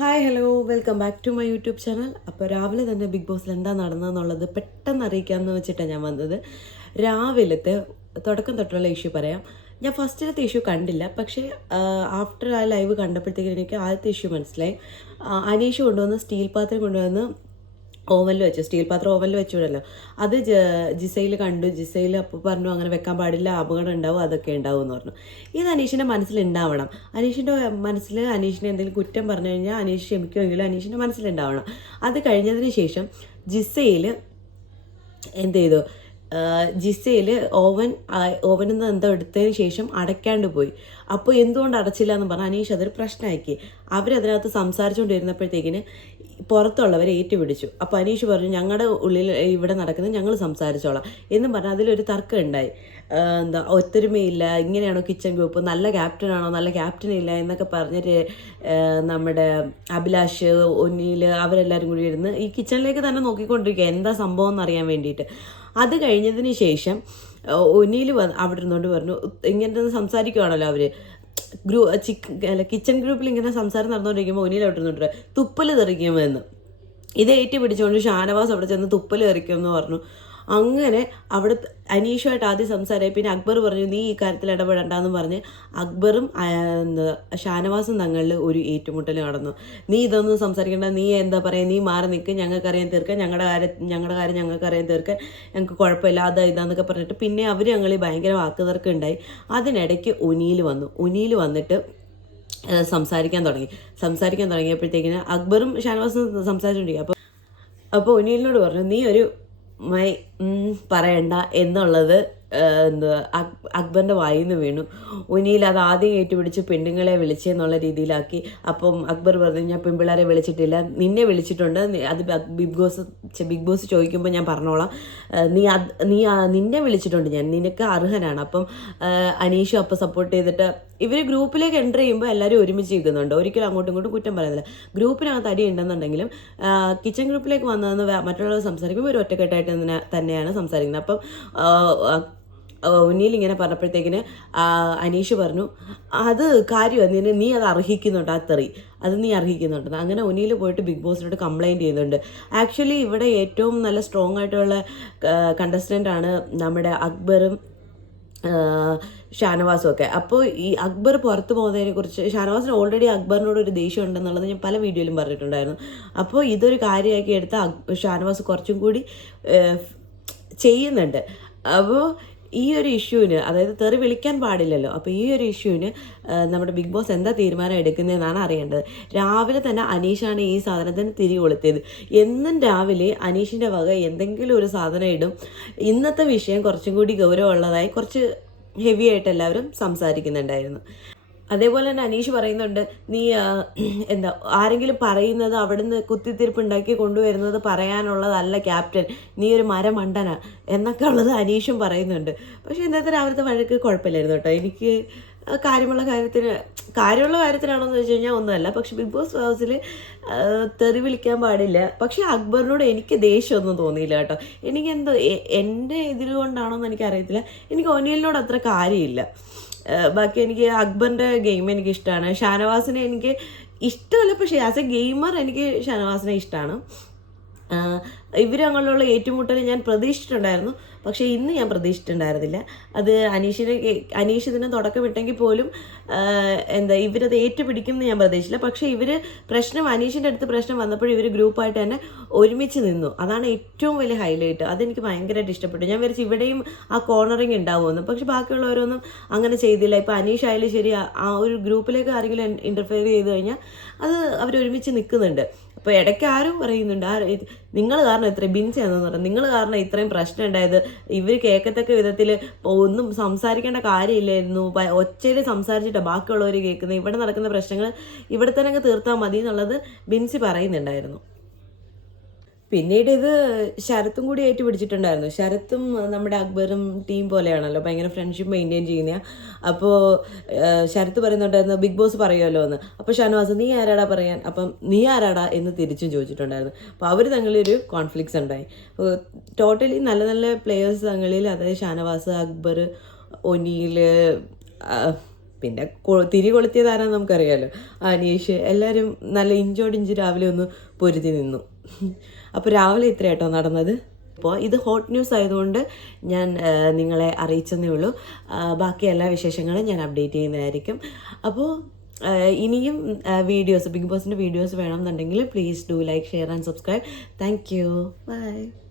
Hi hello. Welcome back to my YouTube channel. അപ്പോൾ രാവിലെ തന്നെ ബിഗ് ബോസിൽ എന്താ നടന്നതെന്നുള്ളത് പെട്ടെന്ന് അറിയിക്കാമെന്ന് വെച്ചിട്ടാണ് ഞാൻ വന്നത്. രാവിലത്തെ തുടക്കം തൊട്ടുള്ള ഇഷ്യൂ പറയാം. ഞാൻ ഫസ്റ്റിലത്തെ ഇഷ്യൂ കണ്ടില്ല. പക്ഷേ ആഫ്റ്റർ ആ ലൈവ് കണ്ടപ്പോഴത്തേക്കും എനിക്ക് ആദ്യത്തെ ഇഷ്യൂ മനസ്സിലായി. അനീഷ് കൊണ്ടുവന്ന് സ്റ്റീൽ പാത്രം കൊണ്ടുവന്ന് ഓവനിൽ വെച്ചു സ്റ്റീൽ പാത്രം ഓവനിൽ വെച്ചുവിടല്ലോ അത് ജിസയിൽ കണ്ടു ജിസയിൽ അപ്പോൾ പറഞ്ഞു അങ്ങനെ വെക്കാൻ പാടില്ല അപകടം ഉണ്ടാവും അതൊക്കെ ഉണ്ടാവും എന്ന് പറഞ്ഞു. ഇത് അനീഷിന്റെ മനസ്സിലുണ്ടാവണം അനീഷിന്റെ മനസ്സിൽ അനീഷിനെ എന്തെങ്കിലും കുറ്റം പറഞ്ഞു കഴിഞ്ഞാൽ അനീഷ് ക്ഷമിക്കുമെങ്കിലും അനീഷിന്റെ മനസ്സിലുണ്ടാവണം അത് കഴിഞ്ഞതിന് ശേഷം ജിസയിൽ എന്ത് ചെയ്തു? ജിസയിൽ ഓവൻ ഓവനിൽ നിന്ന് എന്തോ എടുത്തതിന് ശേഷം അടയ്ക്കാണ്ട് പോയി. അപ്പോൾ എന്തുകൊണ്ട് അടച്ചില്ല എന്ന് പറഞ്ഞാൽ അനീഷ് അതൊരു പ്രശ്നമാക്കി. അവരതിനകത്ത് സംസാരിച്ചുകൊണ്ടിരുന്നപ്പോഴത്തേക്കിന് പുറത്തുള്ളവരെ ഏറ്റുപിടിച്ചു. അപ്പോൾ അനീഷ് പറഞ്ഞു ഞങ്ങളുടെ ഉള്ളിൽ ഇവിടെ നടക്കുന്നത് ഞങ്ങൾ സംസാരിച്ചോളാം. എന്നും പറഞ്ഞാൽ അതിലൊരു തർക്കം ഉണ്ടായി. എന്താ ഒത്തൊരുമയില്ല ഇങ്ങനെയാണോ കിച്ചൺ ഗ്രൂപ്പ് നല്ല ക്യാപ്റ്റനാണോ നല്ല ക്യാപ്റ്റൻ ഇല്ല എന്നൊക്കെ പറഞ്ഞിട്ട് നമ്മുടെ അഭിലാഷ് ഒന്നിയിൽ അവരെല്ലാവരും കൂടി ഇരുന്ന് ഈ കിച്ചണിലേക്ക് തന്നെ നോക്കിക്കൊണ്ടിരിക്കുക എന്താ സംഭവം എന്നറിയാൻ വേണ്ടിയിട്ട്. അത് കഴിഞ്ഞതിന് ശേഷം ഒന്നിയിൽ വന്ന് അവിടെ ഇരുന്നുകൊണ്ട് പറഞ്ഞു ഇങ്ങനെ സംസാരിക്കുവാണല്ലോ അവർ ഗ്രൂ ചിക്കൻ അല്ല കിച്ചൺ ഗ്രൂപ്പിൽ ഇങ്ങനെ സംസാരം നടന്നുകൊണ്ടിരിക്കുമ്പോൾ ഇരുന്നുണ്ട്. തുപ്പൽ തെറിക്കുമെന്ന്. ഇത് ഏറ്റി പിടിച്ചുകൊണ്ട് ഷാനവാസ് അവിടെ ചെന്ന് തുപ്പൽ തെറിക്കുമെന്ന് പറഞ്ഞു. അങ്ങനെ അവിടെ അനീഷുമായിട്ട് ആദ്യം സംസാരമായി പിന്നെ അക്ബർ പറഞ്ഞു നീ ഈ കാര്യത്തിൽ ഇടപെടണ്ടെന്ന് പറഞ്ഞ് അക്ബറും ഷാനവാസും തങ്ങളിൽ ഒരു ഏറ്റുമുട്ടൽ നടന്നു. നീ ഇതൊന്നും സംസാരിക്കേണ്ട. നീ എന്താ പറയുക നീ മാറി നിൽക്ക് ഞങ്ങൾക്കറിയാൻ തീർക്കാൻ. ഞങ്ങളുടെ കാര്യം ഞങ്ങളുടെ കാര്യം ഞങ്ങൾക്കറിയാൻ തീർക്കാൻ. ഞങ്ങൾക്ക് കുഴപ്പമില്ല. അതാ ഇതാന്നൊക്കെ പറഞ്ഞിട്ട് പിന്നെ അവർ ഞങ്ങൾ ഭയങ്കര വാക്കുതർക്കം ഉണ്ടായി അതിനിടയ്ക്ക് ഉനിയിൽ വന്നു. ഉനിയിൽ വന്നിട്ട് സംസാരിക്കാൻ തുടങ്ങി. സംസാരിക്കാൻ തുടങ്ങിയപ്പോഴത്തേക്കിന് അക്ബറും ഷാനവാസും സംസാരിച്ചുകൊണ്ടിരിക്കും അപ്പോൾ അപ്പോൾ ഉനീലിനോട് പറഞ്ഞു നീ ഒരു മൈ പറയണ്ട എന്നുള്ളത് അക്- അക്ബറിന്റെ വായിൽ നിന്ന് വീണു. ഉനിയിൽ അത് ആദ്യം ഏറ്റുപിടിച്ച് പെണ്ണുങ്ങളെ വിളിച്ചെന്നുള്ള രീതിയിലാക്കി. അപ്പം അക്ബർ പറഞ്ഞു ഞാൻ പെൺപിള്ളേരെ വിളിച്ചിട്ടില്ല. നിന്നെ വിളിച്ചിട്ടുണ്ട്. അത് ബിഗ് ബോസ് ബിഗ് ബോസ് ചോദിക്കുമ്പോൾ ഞാൻ പറഞ്ഞോളാം. നീ അത് നീ നിന്നെ വിളിച്ചിട്ടുണ്ട് ഞാൻ. നിനക്ക് അർഹനാണ്. അപ്പം അനീഷും അപ്പം സപ്പോർട്ട് ചെയ്തിട്ട് ഇവർ ഗ്രൂപ്പിലേക്ക് എന്റർ ചെയ്യുമ്പോൾ എല്ലാവരും ഒരുമിച്ച് ഇരിക്കുന്നുണ്ട് ഒരിക്കലും അങ്ങോട്ടും ഇങ്ങോട്ടും കുറ്റം പറയുന്നില്ല. ഗ്രൂപ്പിനകത്ത് അടി ഉണ്ടെന്നുണ്ടെങ്കിലും കിച്ചൺ ഗ്രൂപ്പിലേക്ക് വന്നതെന്ന് മറ്റുള്ളവർ സംസാരിക്കുമ്പോൾ ഒരു ഒറ്റക്കെട്ടായിട്ട് തന്നെ തന്നെയാണ് സംസാരിക്കുന്നത്. അപ്പം ഉന്നിയിൽ ഇങ്ങനെ പറഞ്ഞപ്പോഴത്തേക്കിന് അനീഷ് പറഞ്ഞു അത് കാര്യമാണ് നീ നീ അത് അർഹിക്കുന്നുണ്ട് ആ തെറി. അത് നീ അർഹിക്കുന്നുണ്ട്. അങ്ങനെ ഉന്നിയിൽ പോയിട്ട് ബിഗ് ബോസിനോട് കംപ്ലൈന്റ് ചെയ്യുന്നുണ്ട്. ആക്ച്വലി ഇവിടെ ഏറ്റവും നല്ല സ്ട്രോങ് ആയിട്ടുള്ള കണ്ടസ്റ്റന്റാണ് നമ്മുടെ അക്ബറും ഷാനവാസും ഒക്കെ. അപ്പോൾ ഈ അക്ബർ പുറത്ത് പോകുന്നതിനെ കുറിച്ച് ഷാനവാസിന് ഓൾറെഡി അക്ബറിനോട് ഒരു ദേഷ്യം ഉണ്ടെന്നുള്ളത് ഞാൻ പല വീഡിയോയിലും പറഞ്ഞിട്ടുണ്ടായിരുന്നു. അപ്പോൾ ഇതൊരു കാര്യമാക്കി എടുത്ത ഷാനവാസ് കുറച്ചും കൂടി ചെയ്യുന്നുണ്ട്. അപ്പോൾ ഈ ഒരു ഇഷ്യൂവിന് അതായത് തെറി വിളിക്കാൻ പാടില്ലല്ലോ അപ്പോൾ ഈ ഒരു ഇഷ്യൂവിന് നമ്മുടെ ബിഗ് ബോസ് എന്താ തീരുമാനം എടുക്കുന്നതെന്നാണ് അറിയേണ്ടത്. രാവിലെ തന്നെ അനീഷാണ് ഈ സാധനത്തിന് തിരി കൊളുത്തിയത്. എന്നും രാവിലെ അനീഷിന്റെ വക എന്തെങ്കിലും ഒരു സാധനം ഇടും. ഇന്നത്തെ വിഷയം കുറച്ചും കൂടി ഗൗരവമുള്ളതായി കുറച്ച് ഹെവി ആയിട്ട് എല്ലാവരും സംസാരിക്കുന്നുണ്ടായിരുന്നു. അതേപോലെ തന്നെ അനീഷ് പറയുന്നുണ്ട് നീ എന്താ ആരെങ്കിലും പറയുന്നത് അവിടുന്ന് കുത്തിത്തിരിപ്പ് ഉണ്ടാക്കി കൊണ്ടുവരുന്നത് പറയാനുള്ളതല്ല ക്യാപ്റ്റൻ. നീ ഒരു മരമണ്ടന. എന്നൊക്കെ ഉള്ളത് അനീഷും പറയുന്നുണ്ട്. പക്ഷേ ഇന്നത്തെ രാവിലത്തെ വഴക്ക് കുഴപ്പമില്ലായിരുന്നു കേട്ടോ. എനിക്ക് കാര്യമുള്ള കാര്യത്തിന് കാര്യമുള്ള കാര്യത്തിനാണോന്ന് വെച്ച് കഴിഞ്ഞാൽ ഒന്നുമല്ല. പക്ഷെ ബിഗ് ബോസ് ഹൗസിൽ തെറി വിളിക്കാൻ പാടില്ല. പക്ഷെ അക്ബറിനോട് എനിക്ക് ദേഷ്യമൊന്നും തോന്നിയില്ല കേട്ടോ. എനിക്ക് എന്തോ എന്റെ ഇതിലുകൊണ്ടാണോന്ന് എനിക്കറിയത്തില്ല. എനിക്ക് ഒനിയലിനോട് അത്ര കാര്യമില്ല. ബാക്കി എനിക്ക് അക്ബറിന്റെ ഗെയിം എനിക്ക് ഇഷ്ടമാണ് ഷാനവാസിനെ എനിക്ക് ഇഷ്ടമല്ല. പക്ഷേ ആസ് എ ഗെയിമർ എനിക്ക് ഷാനവാസിനെ ഇഷ്ടമാണ് ഇവർ തമ്മിലുള്ള ഏറ്റുമുട്ടൽ ഞാൻ പ്രതീക്ഷിച്ചിട്ടുണ്ടായിരുന്നു. പക്ഷേ ഇന്ന് ഞാൻ പ്രതീക്ഷിച്ചിട്ടുണ്ടായിരുന്നില്ല. അത് അനീഷിനെ അനീഷ് ഇതിനെ തുടക്കമിട്ടെങ്കിൽ പോലും എന്താ ഇവരത് ഏറ്റുപിടിക്കും എന്ന് ഞാൻ പ്രതീക്ഷിച്ചില്ല. പക്ഷേ ഇവർ പ്രശ്നം അനീഷിന്റെ അടുത്ത് പ്രശ്നം വന്നപ്പോൾ ഇവർ ഗ്രൂപ്പായിട്ട് തന്നെ ഒരുമിച്ച് നിന്നു. അതാണ് ഏറ്റവും വലിയ ഹൈലൈറ്റ്. അതെനിക്ക് ഭയങ്കരമായിട്ട് ഇഷ്ടപ്പെട്ടു. ഞാൻ വിചാരിച്ചു ഇവിടെയും ആ കോർണറിങ് ഉണ്ടാവുമെന്ന്. പക്ഷെ ബാക്കിയുള്ളവരൊന്നും അങ്ങനെ ചെയ്തില്ല. ഇപ്പോൾ അനീഷ് ആയാലും ശരി ആ ഒരു ഗ്രൂപ്പിലേക്ക് ആരെങ്കിലും ഇന്റർഫിയർ ചെയ്ത് കഴിഞ്ഞാൽ അത് അവരൊരുമിച്ച് നിൽക്കുന്നുണ്ട്. അപ്പോൾ ഇടയ്ക്ക് ആരും പറയുന്നുണ്ട് ആ നിങ്ങൾ കാരണം ഇത്ര എന്ന് പറഞ്ഞു. നിങ്ങൾ കാരണം ഇത്രയും പ്രശ്നം ഉണ്ടായത്. ഇവർ കേൾക്കത്തക്ക വിധത്തിൽ ഒന്നും സംസാരിക്കേണ്ട കാര്യമില്ലായിരുന്നു. ഒച്ചയിൽ സംസാരിച്ചിട്ട് ബാക്കിയുള്ളവർ കേൾക്കുന്നത്. ഇവിടെ നടക്കുന്ന പ്രശ്നങ്ങൾ ഇവിടെ തന്നെ അങ്ങ് തീർത്താൽ മതി എന്നുള്ളത് ബിൻസി പറയുന്നുണ്ടായിരുന്നു. പിന്നീട് ഇത് ശരത്തും കൂടി ആയിട്ട് പിടിച്ചിട്ടുണ്ടായിരുന്നു. ശരത്തും നമ്മുടെ അക്ബറും ടീം പോലെയാണല്ലോ. ഭയങ്കര ഫ്രണ്ട്ഷിപ്പ് മെയിന്റെയിൻ ചെയ്യുന്ന അപ്പോൾ ശരത്ത് പറയുന്നുണ്ടായിരുന്നു ബിഗ് ബോസ് പറയുമല്ലോ എന്ന് അപ്പോൾ ഷാനവാസ് നീ ആരാടാ പറയാൻ? അപ്പം നീ ആരാടാ? എന്ന് തിരിച്ചും ചോദിച്ചിട്ടുണ്ടായിരുന്നു. അപ്പോൾ അവർ തങ്ങളിലൊരു കോൺഫ്ലിക്ട്സ് ഉണ്ടായി. ടോട്ടലി നല്ല നല്ല പ്ലേയേഴ്സ് തങ്ങളിൽ അതായത് ഷാനവാസ് അക്ബർ ഒനീൽ പിന്നെ തിരി കൊളുത്തിയത് ആരാന്ന് നമുക്കറിയാലോ. അനീഷ് എല്ലാവരും നല്ല ഇഞ്ചോടിഞ്ച് രാവിലെ ഒന്ന് പൊരുതി നിന്നു. അപ്പോൾ രാവിലെ ഇത്ര കേട്ടോ നടന്നത്. അപ്പോൾ ഇത് ഹോട്ട് ന്യൂസ് ആയതുകൊണ്ട് ഞാൻ നിങ്ങളെ അറിയിച്ചെന്നേ ഉള്ളൂ. ബാക്കി എല്ലാ വിശേഷങ്ങളും ഞാൻ അപ്ഡേറ്റ് ചെയ്യുന്നതായിരിക്കും. അപ്പോൾ ഇനിയും വീഡിയോസ് ബിഗ് ബോസിന്റെ വീഡിയോസ് വേണമെന്നുണ്ടെങ്കിൽ please do like share and subscribe. Thank you. Bye.